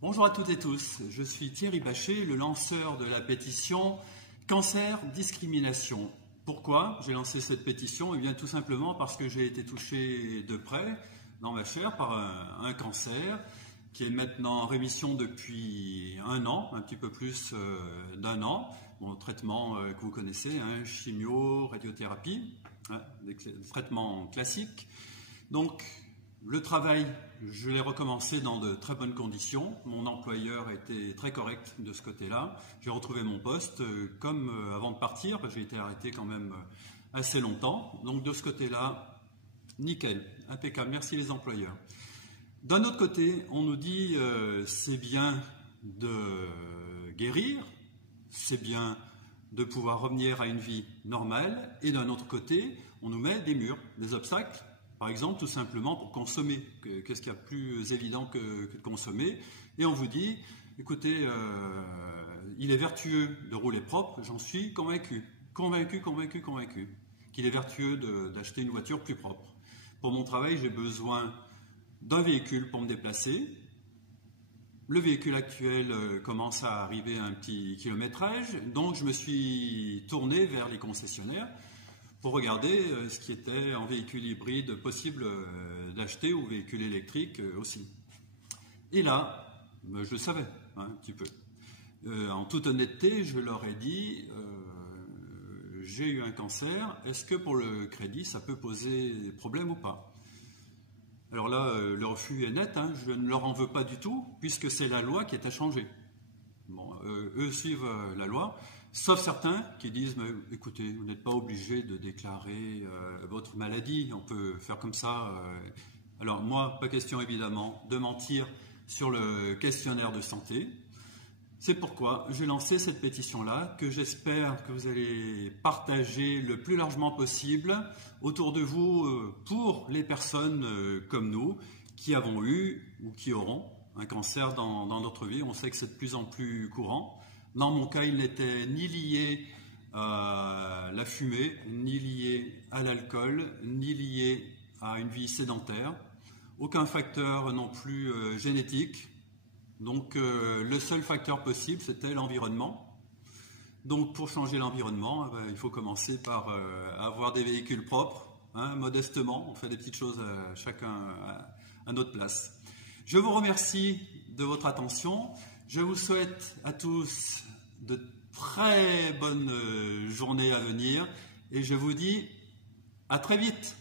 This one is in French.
Bonjour à toutes et tous, je suis Thierry Bachet, le lanceur de la pétition Cancer Discrimination. Pourquoi j'ai lancé cette pétition? Eh bien tout simplement parce que j'ai été touché de près dans ma chair par un cancer qui est maintenant en rémission depuis un an, un petit peu plus d'un an. Mon traitement que vous connaissez, chimio, radiothérapie, des traitements classiques. Donc le travail, je l'ai recommencé dans de très bonnes conditions. Mon employeur a été très correct de ce côté-là. J'ai retrouvé mon poste comme avant de partir, parce que j'ai été arrêté quand même assez longtemps. Donc de ce côté-là, nickel, impeccable. Merci les employeurs. D'un autre côté, on nous dit c'est bien de guérir, c'est bien de pouvoir revenir à une vie normale. Et d'un autre côté, on nous met des murs, des obstacles. Par exemple, tout simplement pour consommer. Qu'est-ce qu'il y a plus évident que de consommer? Et on vous dit, écoutez, il est vertueux de rouler propre, j'en suis convaincu. Convaincu qu'il est vertueux d'acheter une voiture plus propre. Pour mon travail, j'ai besoin d'un véhicule pour me déplacer. Le véhicule actuel commence à arriver à un petit kilométrage, donc je me suis tourné vers les concessionnaires pour regarder ce qui était en véhicule hybride possible d'acheter ou véhicule électrique aussi. Et là, je le savais un petit peu. En toute honnêteté, je leur ai dit, j'ai eu un cancer, est-ce que pour le crédit, ça peut poser problème ou pas? Alors là, le refus est net, je ne leur en veux pas du tout, puisque c'est la loi qui est à changer. Bon, eux suivent la loi. Sauf certains qui disent, mais écoutez, vous n'êtes pas obligé de déclarer votre maladie, on peut faire comme ça. Alors moi, pas question évidemment de mentir sur le questionnaire de santé. C'est pourquoi j'ai lancé cette pétition-là, que j'espère que vous allez partager le plus largement possible autour de vous pour les personnes comme nous qui avons eu ou qui auront un cancer dans notre vie. On sait que c'est de plus en plus courant. Dans mon cas, il n'était ni lié à la fumée, ni lié à l'alcool, ni lié à une vie sédentaire. Aucun facteur non plus génétique. Donc le seul facteur possible, c'était l'environnement. Donc pour changer l'environnement, il faut commencer par avoir des véhicules propres, modestement. On fait des petites choses chacun à notre place. Je vous remercie de votre attention. Je vous souhaite à tous de très bonnes journées à venir et je vous dis à très vite.